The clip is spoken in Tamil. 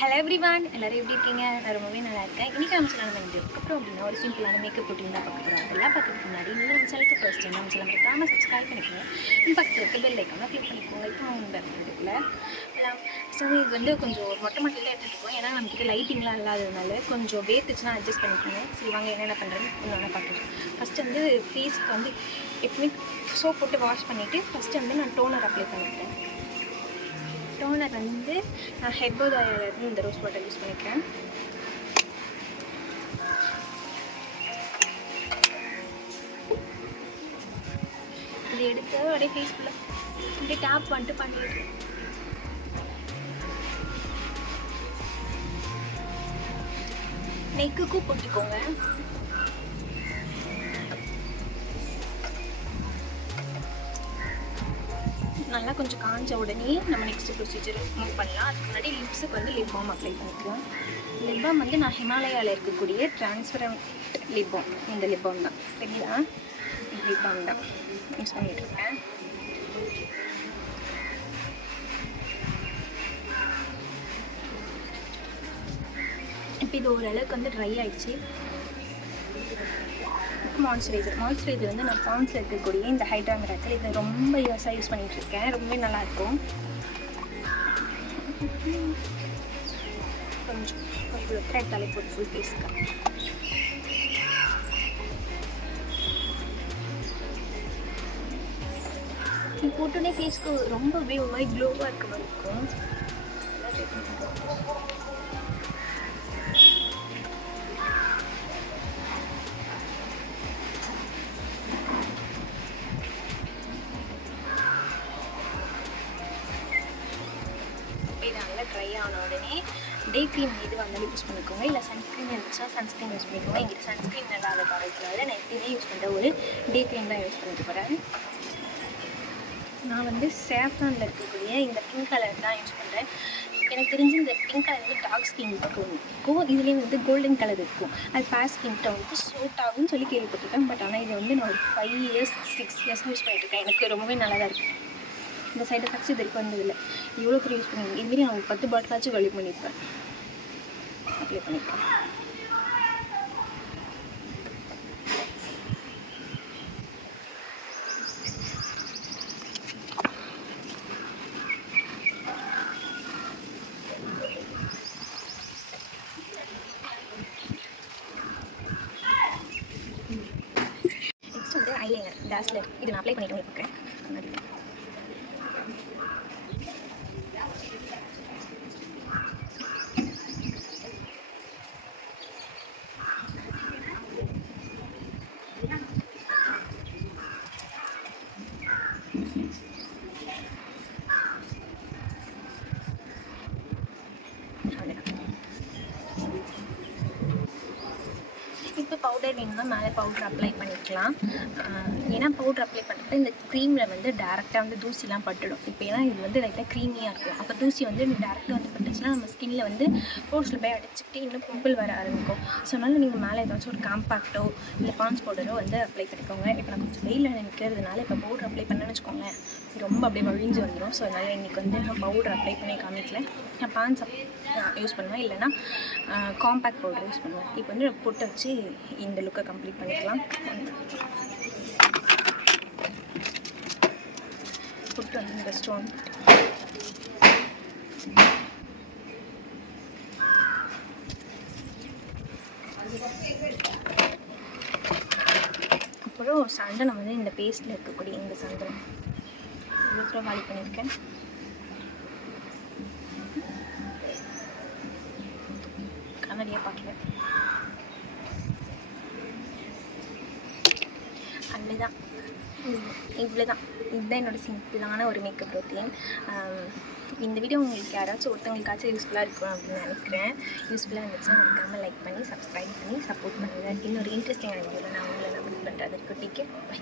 ஹலோ எவ்ரிவான், எல்லோரும் எப்படி இருக்கீங்க? நான் ரொம்பவே நல்லா இருக்கேன். இன்றைக்கி நம்ம சேனல் வந்து அதுக்கப்புறம் அப்படின்னா ஒரு சிம்பிளான மேக்கப் ரொட்டீன் தான் பார்க்க போகிறோம். அதெல்லாம் பார்க்கறதுக்கு முன்னாடி நீங்கள் நம்ம சேனலுக்கு ஃபர்ஸ்ட் டைம் நம்ம சேனல் மறக்காமல் சப்ஸ்கிரைப் பண்ணிக்கோங்க. பக்கத்தில் இருக்க பெல் ஐக்கானை கிளிக் பண்ணிக்கோங்க. இப்போ நம்ம வீடியோக்குள்ள ஃபஸ்ட்டு வந்து இது வந்து கொஞ்சம் ஒரு மொட்டை மாட்டில் தான் எடுத்துகிட்டு இருக்கோம். ஏன்னா நம்மக்கிட்ட லைட்டிங்லாம் இல்லாததுனால கொஞ்சம் வேர்த்துச்சுன்னா அட்ஜஸ்ட் பண்ணிக்கோங்க. சரி வாங்க என்னென்ன பண்ணுறேன்னு ஒன்று பார்க்குறேன். ஃபஸ்ட்டு வந்து ஃபேஸ்க்கு வந்து எப்பவுமே சோப் போட்டு வாஷ் பண்ணிவிட்டு ஃபஸ்ட்டு வந்து நான் டோனர் அப்ளை பண்ணிக்கிறேன். டோனர் வந்து நான் ஹெர்பல் ஆயிலிருந்து இந்த ரோஸ் வாட்டர் யூஸ் பண்ணிக்கிறேன். இது எடுத்து அப்படியே ஃபேஸ் ஃபுல்லாக அப்படியே டேப் பண்ணிட்டு பண்ணிட்டு நெக்குக்கும் போட்டுக்கோங்க. நல்லா கொஞ்சம் காஞ்ச உடனே நம்ம நெக்ஸ்ட் ப்ரொசீஜர் மூவ் பண்ணலாம். அதுக்கு முன்னாடி லிப்ஸுக்கு வந்து லிப் பாம் அப்ளை பண்ணிக்கலாம். லிப் பாம் வந்து நான் ஹிமாலயாவில் இருக்கக்கூடிய டிரான்ஸ்பரண்ட் லிப் பாம், இந்த லிப் பாம் தான் சரிங்களா? லிப் பாம் தான் யூஸ் பண்ணிகிட்ருக்கேன். இப்போ இது ஓரளவுக்கு வந்து ட்ரை ஆகிடுச்சு. மாய்ஸ்சரைசர் வந்து நான் பாண்ட்ஸில் இருக்கக்கூடிய இந்த ஹைட்ரா மிராக்கிள் இது ரொம்ப யூஸாக யூஸ் பண்ணிகிட்ருக்கேன். ரொம்பவே நல்லாயிருக்கும். கொஞ்சம் ஒரு த்ரெட் தலை போட்டு ஃபுல் ஃபேஸ்க்கு இது போட்டோன்னே ஃபேஸ்க்கு ரொம்ப அப்படியே ஒரு மாதிரி க்ளோவாக இருக்க மாதிரி இருக்கும். ட்ரை ஆன உடனே டே க்ரீம் இது வந்து யூஸ் பண்ணிக்கோங்க. இல்லை சன்ஸ்க்ரீன் இருந்துச்சுன்னா சன்ஸ்க்ரீன் யூஸ் பண்ணிக்கோங்க. எங்கிட்ட சன்ஸ்க்ரீன் இல்லாத காரணத்தினால நான் எப்பயுமே யூஸ் பண்ணுற ஒரு டே க்ரீம் தான் யூஸ் பண்ணிட்டு போகிறேன். நான் வந்து சேஃப்ரானில் இருக்கக்கூடிய இந்த பிங்க் கலர் தான் யூஸ் பண்ணுறேன். எனக்கு தெரிஞ்சு இந்த பிங்க் கலர் வந்து டார்க் ஸ்கின்னுக்கு இருக்கும். இதுலேயே வந்து கோல்டன் கலர் இருக்கும். அது ஃபேர் ஸ்கின்கிட்ட வந்து சூட் ஆகும்னு சொல்லி கேள்விப்பட்டிருக்கேன். பட் ஆனால் இது வந்து நான் ஒரு 5 இயர்ஸ் 6 இயர்ஸ் யூஸ் பண்ணிட்டுருக்கேன். எனக்கு ரொம்பவே நல்லா தான் இருக்கும். இந்த சைடு எஃபெக்ட்ஸ் இது வரைக்கும் வந்ததில்லை. இவ்வளோ பேர் யூஸ் பண்ணுவீங்க. இதுமாரி நான் 10 பாட்டிலாச்சும் கழிவு பண்ணியிருப்பேன். அப்ளை பண்ணிப்பேன். நெக்ஸ்ட் வந்து ஐலைனர் டாஸ்லர் இது நான் அப்ளை பண்ணிட்டு இருக்கேன். இப்போ பவுடர் வேணும்னா மேலே பவுடர் அப்ளை பண்ணிக்கலாம். ஏன்னா பவுடர் அப்ளை பண்ணுறப்ப இந்த க்ரீமில் வந்து டேரெக்டாக வந்து தூசிலாம் பட்டுடும். இப்போ ஏன்னா இது வந்து லைட்டாக க்ரீமியாக இருக்கும். அப்போ தூசி வந்து டேரெக்டாக வந்து பட்டுச்சுன்னா நம்ம ஸ்கின்னில் வந்து போர்ஸில் போய் அடிச்சுக்கிட்டு இன்னும் பிம்பிள் வர ஆரம்பிக்கும். ஸோ அதனால் நீங்கள் மேலே ஏதாச்சும் ஒரு காம்பாக்டோ இல்லை பான்ஸ் பவுடரோ வந்து அப்ளை பண்ணிக்கோங்க. இப்போ நான் கொஞ்சம் வெயிலில் நிற்கிறதுனால இப்போ பவுடர் அப்ளை பண்ணேன்னு வச்சுக்கோங்களேன், ரொம்ப அப்படியே வழிஞ்சு வந்துடும். ஸோ அதனால் இன்றைக்கி வந்து நான் பவுடர் அப்ளை பண்ணி காமிக்கல. நான் பான்ஸ் யூஸ் பண்ணுவேன், இல்லைனா காம்பேக்ட் பவுடர் யூஸ் பண்ணுவேன். இப்போ வந்து பொட்டு வச்சு இந்த லுக்கை கம்ப்ளீட் பண்ணிக்கலாம். பொட்டு வந்து இந்த ஸ்டோன் அப்புறம் சந்தனம் வந்து இந்த பேஸ்ட்டில் இருக்கக்கூடிய இந்த சந்தனம் இவ்வளோ வாலி பண்ணியிருக்கேன். கண்ணாடியாக பார்க்கல. அவ்வளோதான், இவ்வளோதான். இதுதான் என்னோடய சிம்பிளான ஒரு மேக்கப் ரொட்டீன். இந்த வீடியோ உங்களுக்கு யாராச்சும் ஒருத்தவங்களுக்காச்சும் யூஸ்ஃபுல்லாக இருக்கும் அப்படின்னு நினைக்கிறேன். யூஸ்ஃபுல்லாக இருந்துச்சுன்னா மறக்காமல் லைக் பண்ணி சப்ஸ்கிரைப் பண்ணி சப்போர்ட் பண்ணுங்கள். இன்னொரு இன்ட்ரெஸ்டிங்கான வீடியோவில் நான் உங்களை மீட் பண்ணுறது. Take care, by.